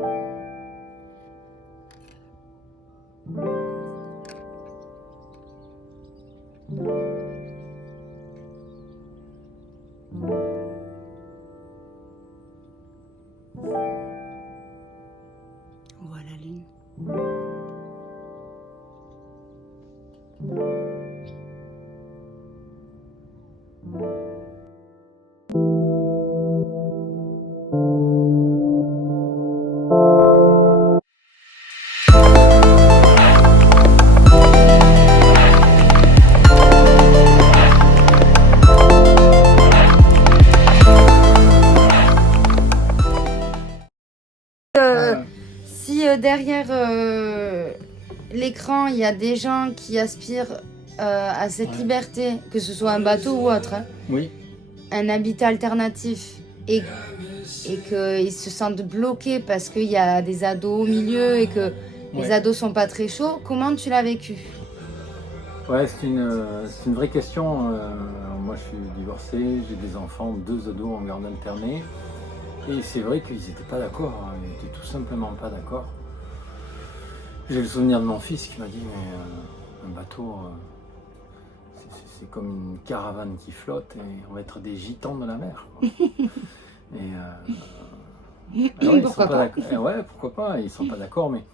On voit la lune. Si derrière l'écran, il y a des gens qui aspirent à cette liberté, que ce soit un bateau ou autre, hein, Oui. un habitat alternatif, et qu'ils se sentent bloqués parce qu'il y a des ados au milieu et que les ados sont pas très chauds, comment tu l'as vécu? Ouais, c'est une vraie question. Moi, je suis divorcé, j'ai des enfants, 2 ados en garde alternée. Et c'est vrai qu'ils n'étaient pas d'accord, hein. Ils n'étaient tout simplement pas d'accord. J'ai le souvenir de mon fils qui m'a dit, mais un bateau, c'est comme une caravane qui flotte et on va être des gitans de la mer, quoi. Alors, Pourquoi pas? Ouais, pourquoi pas, ils ne sont pas d'accord, mais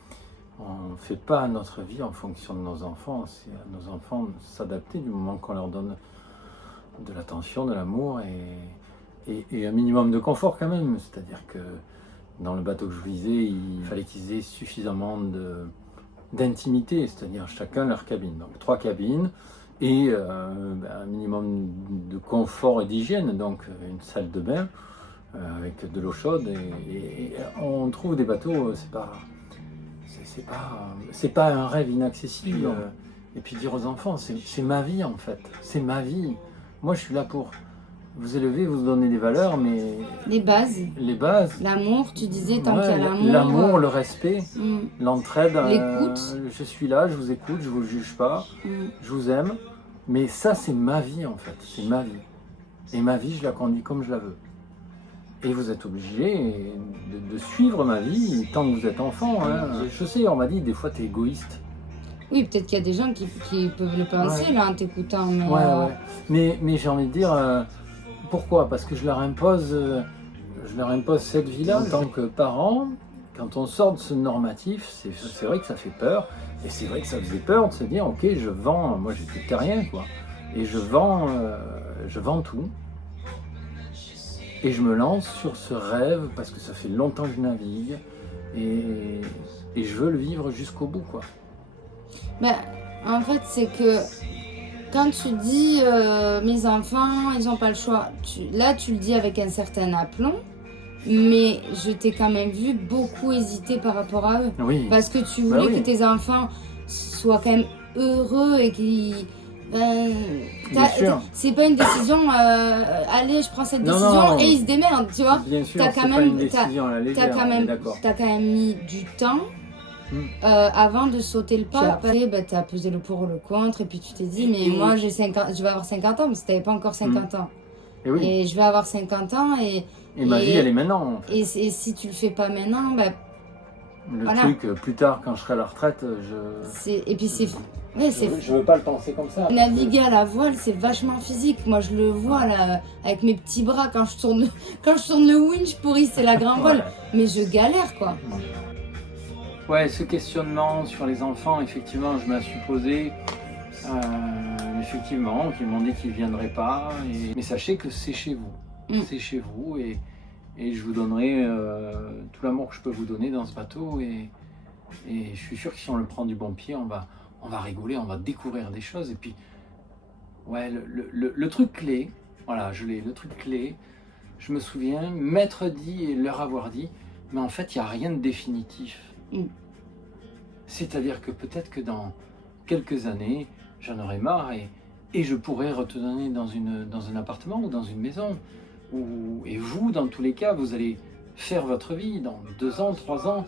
on ne fait pas notre vie en fonction de nos enfants. C'est à nos enfants de s'adapter du moment qu'on leur donne de l'attention, de l'amour et un minimum de confort quand même. C'est-à-dire que dans le bateau que je lisais, il fallait qu'ils aient suffisamment d'intimité, c'est-à-dire chacun leur cabine. Donc 3 cabines et un minimum de confort et d'hygiène, donc une salle de bain avec de l'eau chaude. Et on trouve des bateaux, c'est pas un rêve inaccessible. Et puis dire aux enfants, c'est ma vie en fait, c'est ma vie. Moi je suis là pour vous élever, vous donner des valeurs, mais Les bases. L'amour, tu disais, tant qu'il y a l'amour. L'amour, le respect, Mm. l'entraide. L'écoute. Je suis là, je vous écoute, je vous juge pas, je vous aime. Mais ça, c'est ma vie en fait, c'est ma vie. Et ma vie, je la conduis comme je la veux. Et vous êtes obligé de suivre ma vie tant que vous êtes enfant, hein. Je sais, on m'a dit, des fois, tu es égoïste. Oui, peut-être qu'il y a des gens qui peuvent le penser là en t'écoutant. Mais j'ai envie de dire, pourquoi? Parce que je leur impose cette vie-là en tant que parent. Quand on sort de ce normatif, c'est vrai que ça fait peur. Et c'est vrai que ça faisait peur de se dire, ok, je vends, moi j'étais terrien, quoi. Et je vends tout. Et je me lance sur ce rêve parce que ça fait longtemps que je navigue. Et je veux le vivre jusqu'au bout, quoi. Ben, en fait, c'est que quand tu dis mes enfants, ils n'ont pas le choix, là tu le dis avec un certain aplomb, mais je t'ai quand même vu beaucoup hésiter par rapport à eux. Oui. Parce que tu voulais que tes enfants soient quand même heureux et qu'ils. C'est pas une décision, allez, je prends cette décision et ils se démerdent, tu vois. Bien sûr, t'as c'est pas une décision à la légère, t'as quand même mis du temps. Avant de sauter le pas. Puis après, tu as pesé le pour ou le contre et puis tu t'es dit, mais moi je vais avoir 50 ans, mais tu n'avais pas encore 50 ans. Et je vais avoir 50 ans et ma vie, elle est maintenant. En fait. Et si tu le fais pas maintenant, truc, plus tard, quand je serai à la retraite, Et puis je veux pas le penser comme ça. Naviguer à la voile, c'est vachement physique. Moi, je le vois là, avec mes petits bras, quand je tourne le winch pour hisser la grand voile. Mais je galère, quoi. Ouais, ce questionnement sur les enfants, effectivement, je me suis posé. Effectivement, ils m'ont dit qu'ils ne viendraient pas. Mais sachez que c'est chez vous. C'est chez vous et je vous donnerai tout l'amour que je peux vous donner dans ce bateau. Et je suis sûr que si on le prend du bon pied, on va rigoler, on va découvrir des choses. Et puis, ouais, le truc clé, voilà, le truc clé, je me souviens, m'être dit et leur avoir dit, mais en fait, il n'y a rien de définitif. C'est-à-dire que peut-être que dans quelques années, j'en aurai marre et je pourrai retourner dans un appartement ou dans une maison. Et vous, dans tous les cas, vous allez faire votre vie. Dans 2 ans, 3 ans,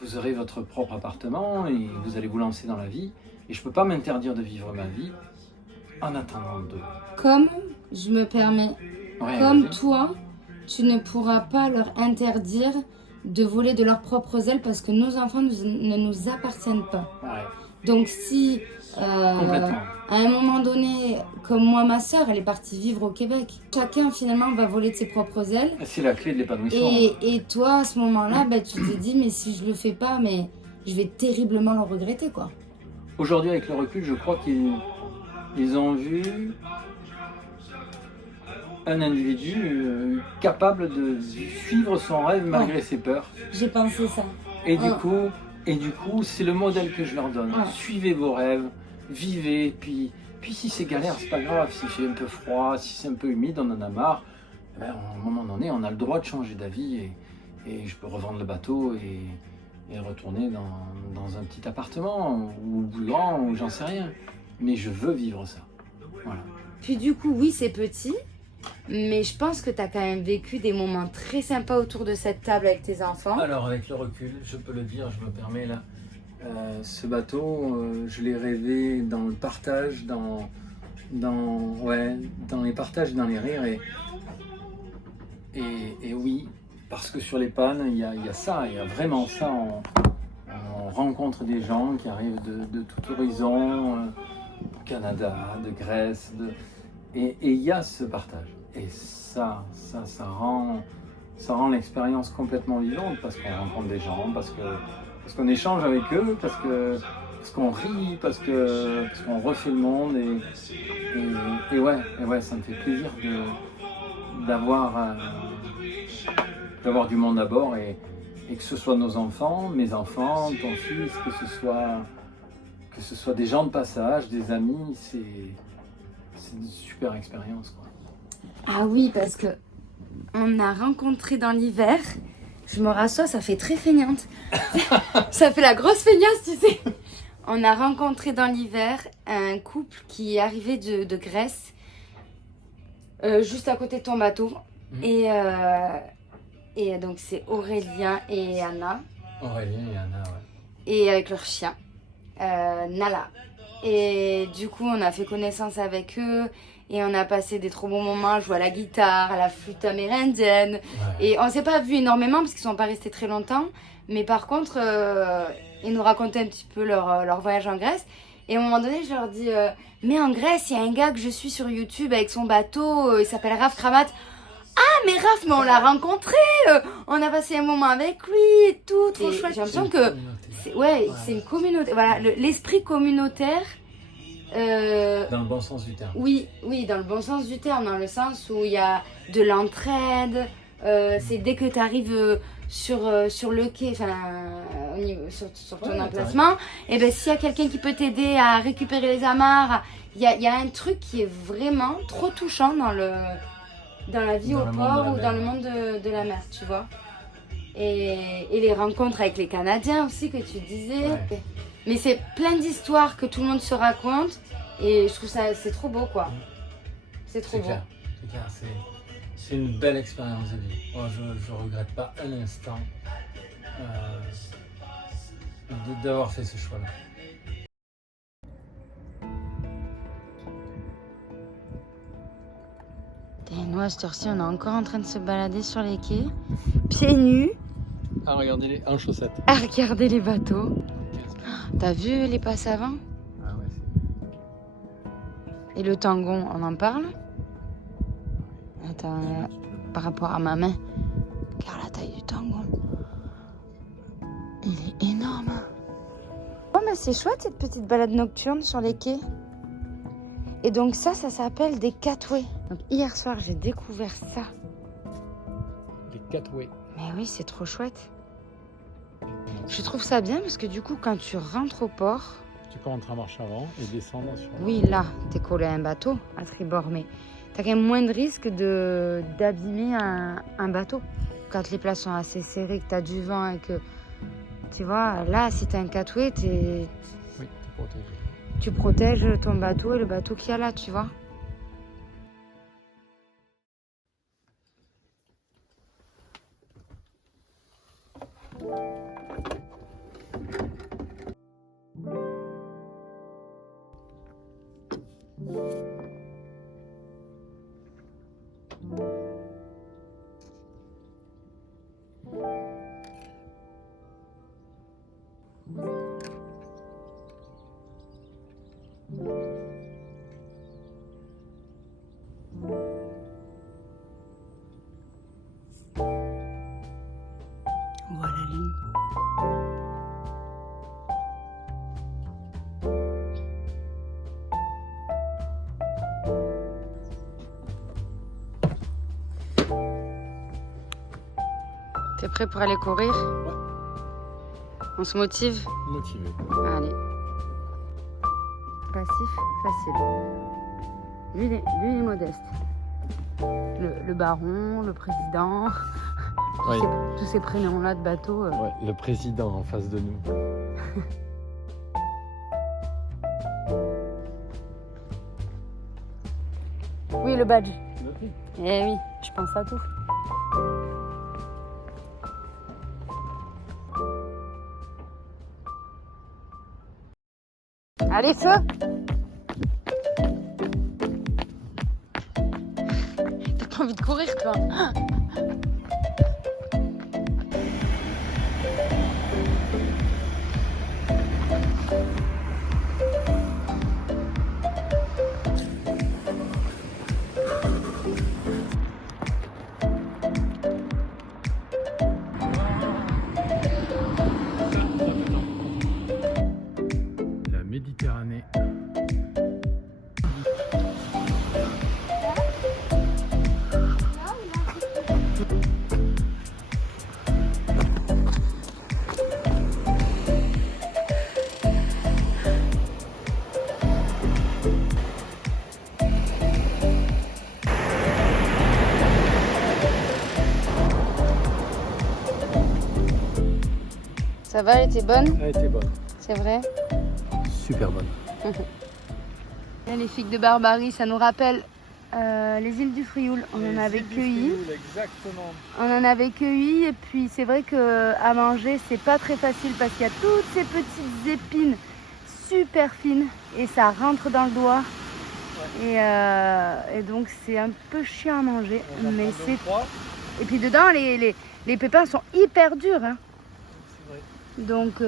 vous aurez votre propre appartement et vous allez vous lancer dans la vie. Et je ne peux pas m'interdire de vivre ma vie en attendant d'eux. Comme, je me permets, comme toi, tu ne pourras pas leur interdire de voler de leurs propres ailes parce que nos enfants ne nous appartiennent pas. Ouais, Donc si complètement. à un moment donné, comme moi, ma sœur, elle est partie vivre au Québec, chacun finalement va voler de ses propres ailes. C'est la clé de l'épanouissement. Et toi, à ce moment-là, bah, tu te dis, mais si je le fais pas, mais je vais terriblement le regretter, quoi. Aujourd'hui, avec le recul, je crois qu'ils ont vu un individu capable de suivre son rêve malgré ses peurs. J'ai pensé ça. Et du coup, c'est le modèle que je leur donne. Ouais. Suivez vos rêves, vivez, puis si c'est galère, c'est pas grave. Si c'est un peu froid, si c'est un peu humide, on en a marre. Ben, à un moment donné, on a le droit de changer d'avis et je peux revendre le bateau et retourner dans un petit appartement ou plus grand ou j'en sais rien. Mais je veux vivre ça. Voilà. Puis du coup, oui, c'est petit, mais je pense que tu as quand même vécu des moments très sympas autour de cette table avec tes enfants. Alors avec le recul, je peux le dire, je me permets là, ce bateau, je l'ai rêvé dans le partage, dans les partages et dans les rires. Et oui, parce que sur les pannes, il y a ça, il y a vraiment ça. On rencontre des gens qui arrivent de tout horizon, Canada, de Grèce, et il y a ce partage. Et ça rend l'expérience complètement vivante parce qu'on rencontre des gens, parce qu'on échange avec eux, parce qu'on rit, parce qu'on refait le monde. Et ouais, ça me fait plaisir d'avoir du monde à bord et que ce soit nos enfants, mes enfants, ton fils, que ce soit des gens de passage, des amis, c'est une super expérience, quoi. Ah oui, parce que on a rencontré dans l'hiver, je me rassois, ça fait très feignante. Ça fait la grosse feignasse, tu sais. On a rencontré dans l'hiver un couple qui est arrivé de Grèce, juste à côté de ton bateau. Et donc c'est Aurélien et Anna. Aurélien et Anna, ouais. Et avec leur chien, Nala. Et du coup, on a fait connaissance avec eux. Et on a passé des trop bons moments, jouer à la guitare, à la flûte amérindienne. Ouais. Et on s'est pas vu énormément parce qu'ils sont pas restés très longtemps. Mais par contre, ils nous racontaient un petit peu leur voyage en Grèce. Et à un moment donné, je leur dis mais en Grèce, il y a un gars que je suis sur YouTube avec son bateau, il s'appelle Raph Kramat. Ah, mais Raph, mais on l'a rencontré, on a passé un moment avec lui et tout, trop chouette. J'ai l'impression que c'est une communauté. Voilà, l'esprit communautaire. Dans le bon sens du terme. Oui, dans le bon sens du terme, dans le sens où il y a de l'entraide. C'est dès que tu arrives sur le quai, enfin sur ton emplacement, et ben s'il y a quelqu'un qui peut t'aider à récupérer les amarres, il y a un truc qui est vraiment trop touchant dans la vie au port ou dans le monde de la mer, tu vois. Et les rencontres avec les Canadiens aussi que tu disais. Ouais. Mais c'est plein d'histoires que tout le monde se raconte et je trouve ça, c'est trop beau, quoi. C'est trop beau. C'est clair, c'est une belle expérience de vie. Moi, je regrette pas un instant d'avoir fait ce choix-là. Et nous, à cette heure-ci, on est encore en train de se balader sur les quais, pieds nus. À regarder en chaussettes. À regarder les bateaux. T'as vu les passes avant? Ah ouais. Et le tangon, on en parle? Attends, par rapport à ma main, regarde la taille du tangon. Il est énorme. Oh, mais c'est chouette cette petite balade nocturne sur les quais. Et donc ça s'appelle des catways. Donc hier soir, j'ai découvert ça. Des catways. Mais oui, c'est trop chouette. Je trouve ça bien parce que du coup, quand tu rentres au port... Tu peux rentrer en marche avant et descendre sur... Oui, là, t'es collé à un bateau, à tribord, mais t'as quand même moins de risque d'abîmer un bateau. Quand les places sont assez serrées, que t'as du vent et que... Tu vois, là, si t'as un catway, Oui, t'es protégé. Tu protèges ton bateau et le bateau qu'il y a là, tu vois. T'es prêt pour aller courir? Ouais. On se motive? Motivé. Allez. Passif, facile. Lui, il est modeste. Le baron, le président, Ouais. tous ces prénoms-là de bateau. Ouais, le président en face de nous. Oui, le badge. Noté. Eh oui, je pense à tout. Allez, feu! T'as pas envie de courir, toi? La Méditerranée. Ça va, elle était bonne? Elle était bonne. C'est vrai? Super bonne. Les figues de Barbarie, ça nous rappelle les îles du Frioul. On en avait cueilli. Exactement. On en avait cueilli et puis c'est vrai qu'à manger, c'est pas très facile parce qu'il y a toutes ces petites épines super fines et ça rentre dans le doigt. Et donc c'est un peu chiant à manger. Mais c'est... Et puis dedans, les pépins sont hyper durs. Hein. C'est vrai. Donc,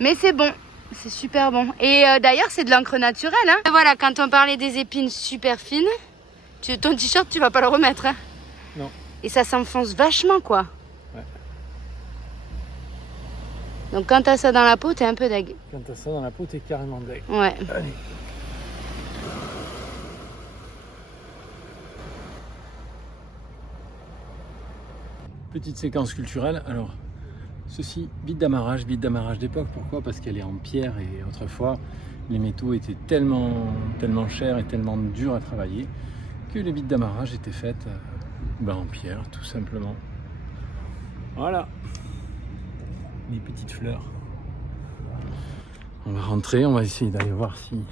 mais c'est bon. C'est super bon. Et d'ailleurs, c'est de l'encre naturelle. Hein. Et voilà, quand on parlait des épines super fines, ton t-shirt, tu vas pas le remettre. Hein. Non. Et ça s'enfonce vachement, quoi. Ouais. Donc quand t'as ça dans la peau, t'es un peu deg. Quand t'as ça dans la peau, t'es carrément deg. Ouais. Allez. Petite séquence culturelle. Alors, ceci, bite d'amarrage d'époque. Pourquoi? Parce qu'elle est en pierre et autrefois, les métaux étaient tellement chers et tellement durs à travailler que les bites d'amarrage étaient faites en pierre, tout simplement. Voilà. Les petites fleurs. On va rentrer, on va essayer d'aller voir s'il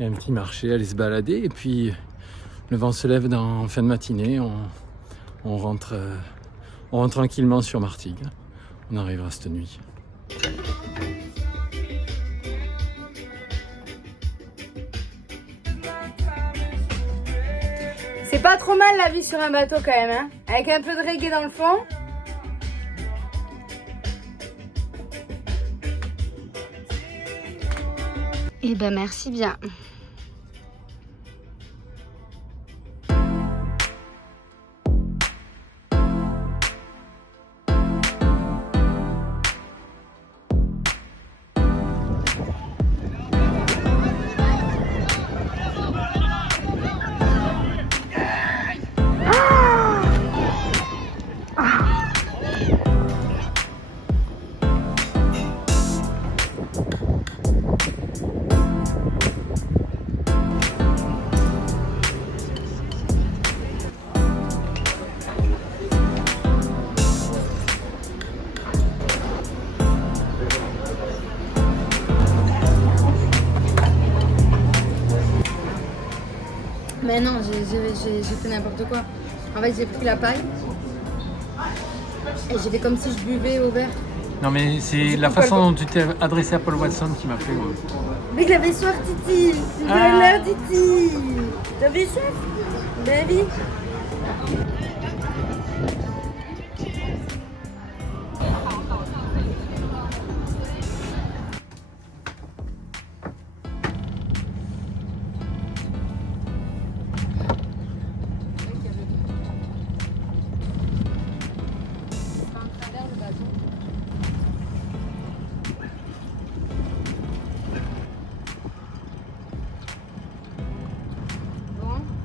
y a un petit marché, aller se balader. Et puis, le vent se lève en fin de matinée. On rentre tranquillement sur Martigues. On arrivera cette nuit. C'est pas trop mal la vie sur un bateau quand même, hein. Avec un peu de reggae dans le fond. Eh ben merci bien. Mais non, j'ai fait n'importe quoi. En fait, j'ai pris la paille et j'ai fait comme si je buvais au verre. Non mais c'est la façon dont tu t'es adressé à Paul Watson qui m'a plu. Moi. Mais il avait soif, Titi. Il avait l'air, Titi. T'avais soif? Ben oui.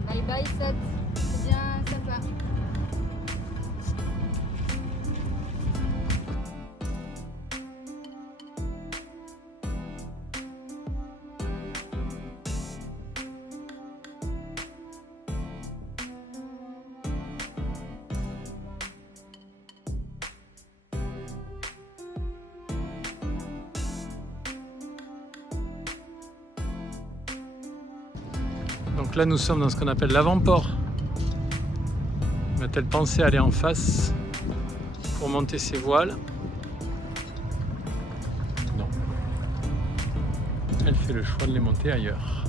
Bye bye, Seth. C'est bien sympa. Donc là nous sommes dans ce qu'on appelle l'avant-port. Va-t-elle penser à aller en face pour monter ses voiles? Non. Elle fait le choix de les monter ailleurs.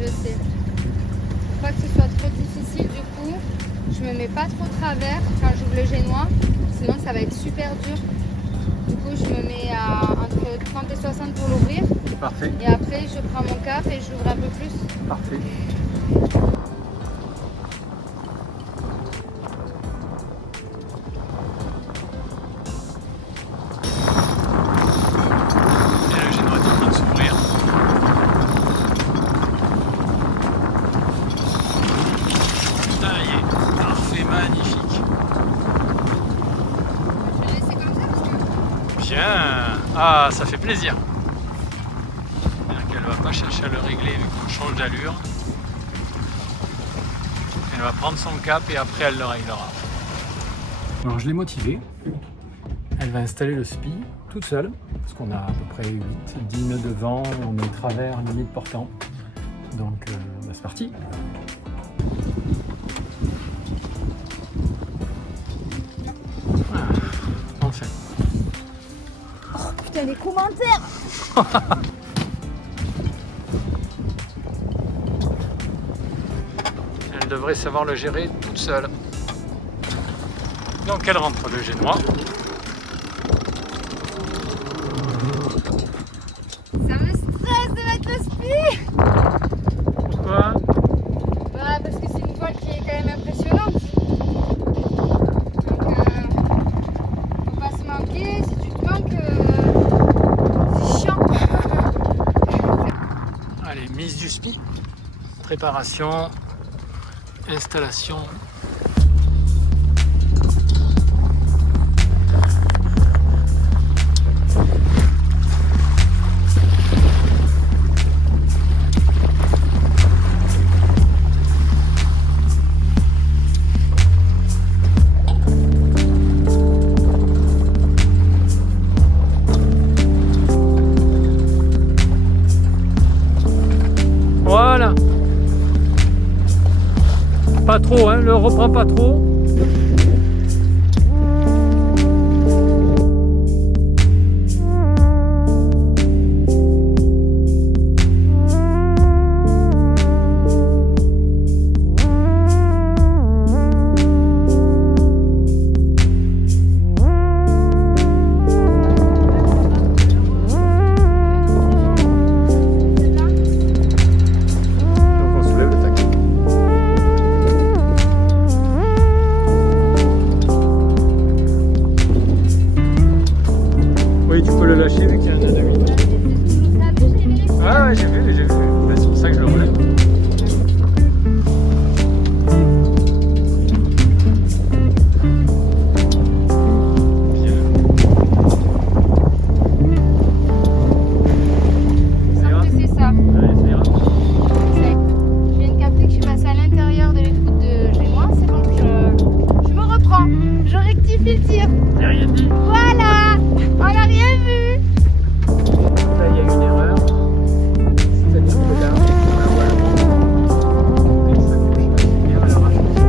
Je sais. Faut pas que ce soit trop difficile du coup. Je me mets pas trop travers quand j'ouvre le génois, sinon ça va être super dur. Du coup je me mets à entre 30 et 60 pour l'ouvrir. Parfait. Et après je prends mon cap et j'ouvre un peu plus. Parfait. Et le génois est en train de s'ouvrir. Ça y est, parfait, magnifique. Je vais laisser comme ça parce que... Bien. Ah, ça fait plaisir. Elle va pas chercher à le régler vu qu'on change d'allure. Elle va prendre son cap et après elle le réglera. Alors je l'ai motivée. Elle va installer le spi toute seule parce qu'on a à peu près 8-10 nœuds de vent, on est travers, limite portant. Donc c'est parti. Ah, enfin. Oh putain les commentaires. Elle devrait savoir le gérer toute seule. Donc elle rentre le génois. Ça me stresse de mettre le spi. Pourquoi? Bah parce que c'est une voile qui est quand même impressionnante. Donc faut pas se manquer, si tu te manques, c'est chiant. Allez, mise du spi. Préparation. Installation. Voilà. Pas trop, hein, le reprend pas trop. Donc on soulève le taquet. Oui, tu peux le lâcher vu qu'il y en a 2 minutes. Ah ouais, j'ai vu, j'ai vu. Bah, c'est pour ça que je le relève. Bien. Ça ira? C'est ça. Allez, ça ira. Je viens de capter que je suis passée à l'intérieur de l'écoute de génois, c'est bon, je me reprends, je rectifie le tir. J'ai rien dit. Voilà, on n'a rien vu. Là, il y a une erreur. C'est-à-dire que là, on la voit le vent. Elle s'accroche à la lumière, elle arrache le son.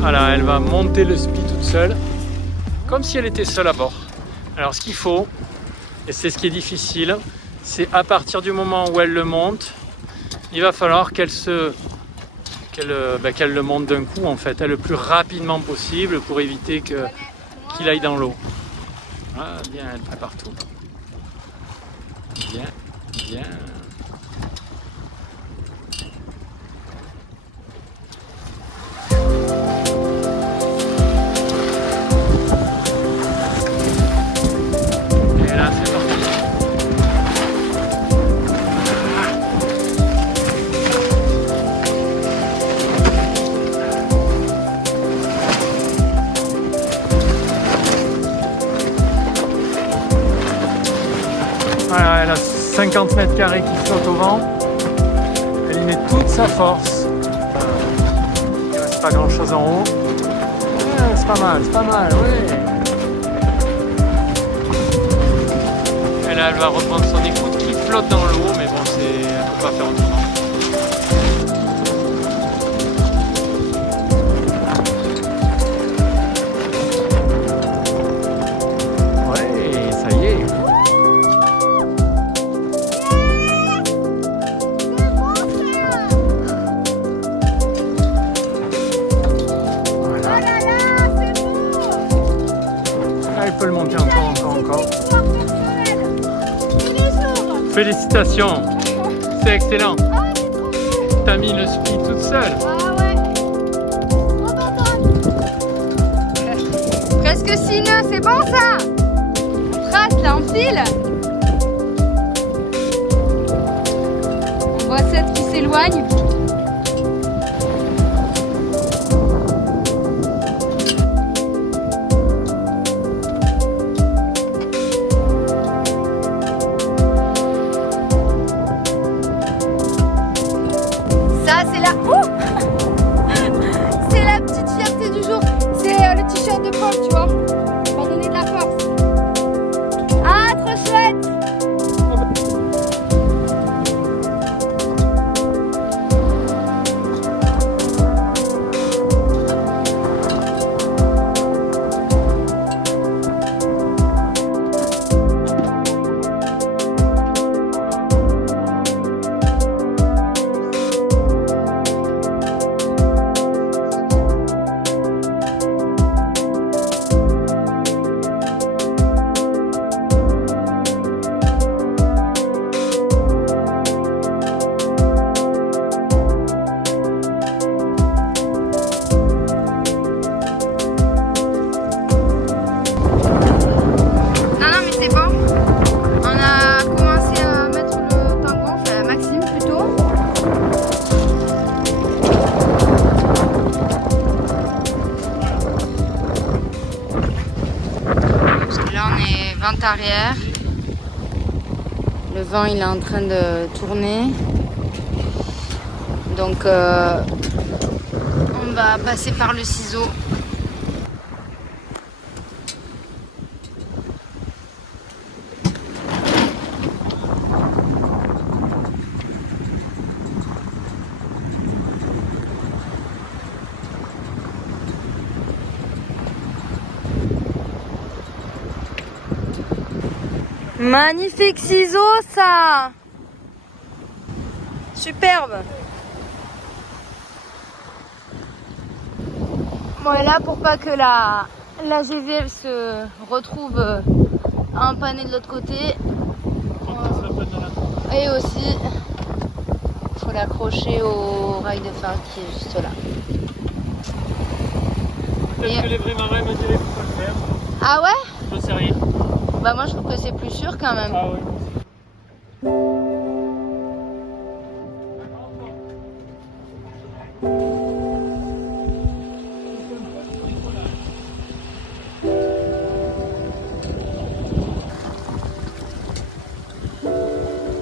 Voilà, elle va monter le spi toute seule, comme si elle était seule à bord. Alors ce qu'il faut, et c'est ce qui est difficile, c'est à partir du moment où elle le monte, il va falloir qu'elle le monte d'un coup en fait, le plus rapidement possible pour éviter qu'il aille dans l'eau. Ah, bien, elle prépare tout. Bien, bien. Voilà, elle a 50 mètres carrés qui flottent au vent. Elle y met toute sa force. Il ne reste pas grand chose en haut. Ouais, c'est pas mal, oui. Et là, elle va reprendre son écoute qui flotte dans l'eau, mais bon, elle ne peut pas faire autrement. Ouais, ça y est. Elle peut le monter encore. Félicitations, c'est excellent. T'as mis le ski toute seule. Ah ouais. Presque 6 nœuds, c'est bon ça. On trace là, on file. On voit 7 qui s'éloigne. Ça, c'est la... Ouh c'est la petite fierté du jour. C'est le t-shirt de Paul, tu vois. Il m'a donné de la force. Ah, trop chouette. Arrière. Le vent il est en train de tourner, donc on va passer par le ciseau. Magnifique ciseau ça. Superbe. Bon et là pour pas que la GVL se retrouve empannée de l'autre côté. Et aussi il faut l'accrocher au rail de phare qui est juste là. Peut-être que les vrais marins me diraient pourquoi le faire. Ah ouais? Je sais rien. Bah moi je trouve que c'est plus sûr quand même. Ah oui.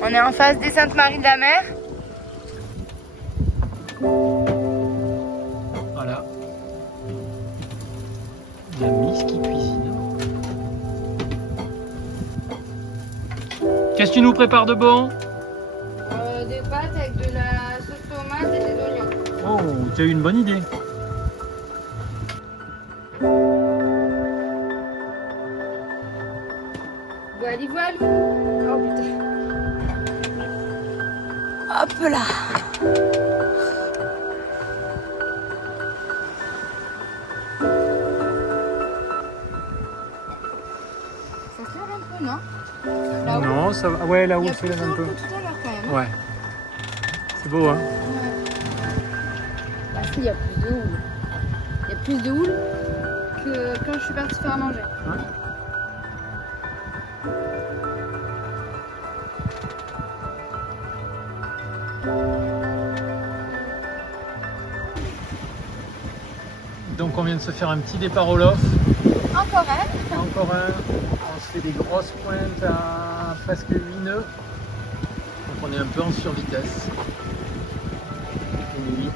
On est en face des Saintes-Maries de la Mer. Voilà. La Miss qui cuisine. Qu'est-ce que tu nous prépares de bon? Des pâtes avec de la sauce tomate et des oignons. Oh, tu as eu une bonne idée. Voilà, voilà. Oh putain. Hop là. Ça se lève un peu, non? Là-haut. Non, ça va. Ouais, là où Il y a c'est plus un d'eau peu. que tout à l'heure quand même. Ouais. C'est beau, hein? Ouais. Bah si, il y a plus de houle. Il y a plus de houle que quand je suis partie faire à manger. Ouais. Donc on vient de se faire un petit départ au loft. Encore un. Encore un. On se fait des grosses pointes à presque 8 nœuds. Donc on est un peu en survitesse. Oui.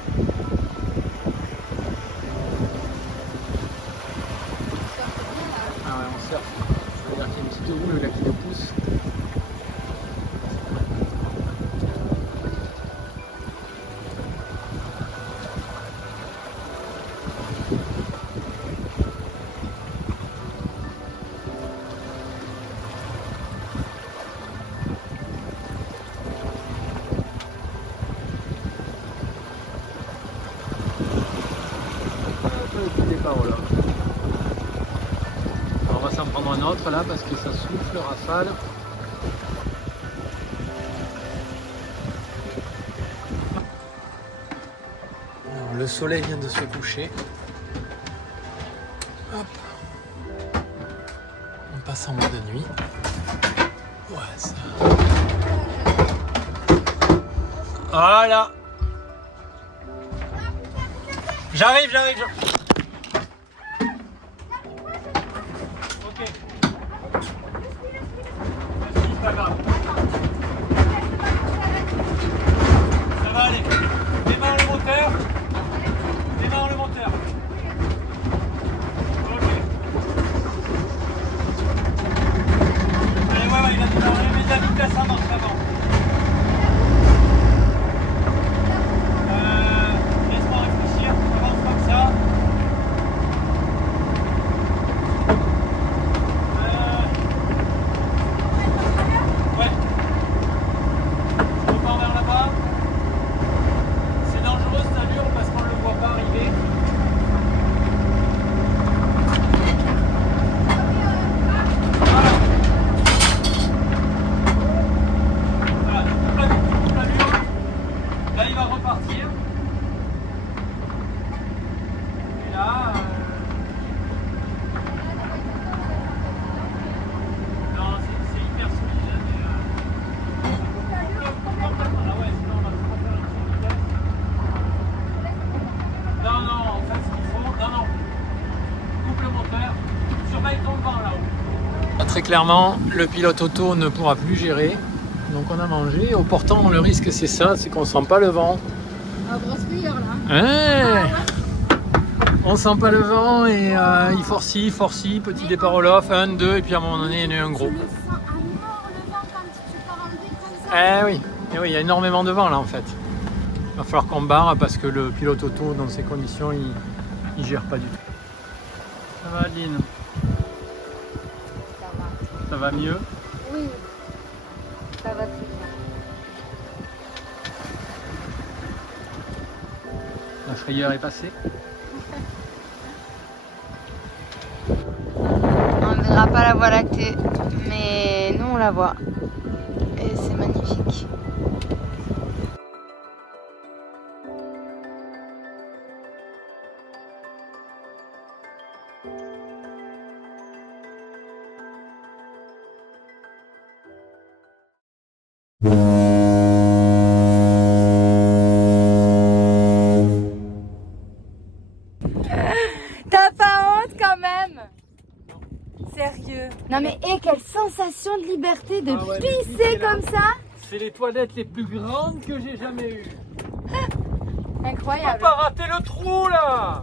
Ah ouais, on surfe. Ça veut dire qu'il y a une petite houle là qui nous pousse. Là. Alors on va s'en prendre un autre là parce que ça souffle, rafale. Alors, le soleil vient de se coucher. Hop. On passe en mode nuit. Ouais, ça. Voilà. J'arrive. Pas grave. Ça va aller. Démarre le moteur. Ok. Allez, ouais, il a démarré, mais la vitesse avance avant. Laisse-moi réfléchir. Avance comme ça. Très clairement, le pilote auto ne pourra plus gérer. Donc on a mangé. Au portant, le risque c'est ça, c'est qu'on sent pas le vent. Ah, grosse bouilleur là. Ouais. On sent pas le vent et il forcit, petit départ au loft, 1, 2, et puis à un moment donné, il y en a eu un gros. Tu le sens à mort le vent quand tu pars en comme ça. Eh oui, il y a énormément de vent là en fait. Il va falloir qu'on barre parce que le pilote auto dans ces conditions, il gère pas du tout. Ça va Adeline? Ça va mieux? Oui, ça va très bien. La frayeur est passée? On ne verra pas la Voie lactée, mais nous on la voit. Et c'est magnifique. T'as pas honte quand même? Sérieux? Non mais quelle sensation de liberté de pisser comme ça! C'est les toilettes les plus grandes que j'ai jamais eues. Incroyable! Faut pas rater le trou là.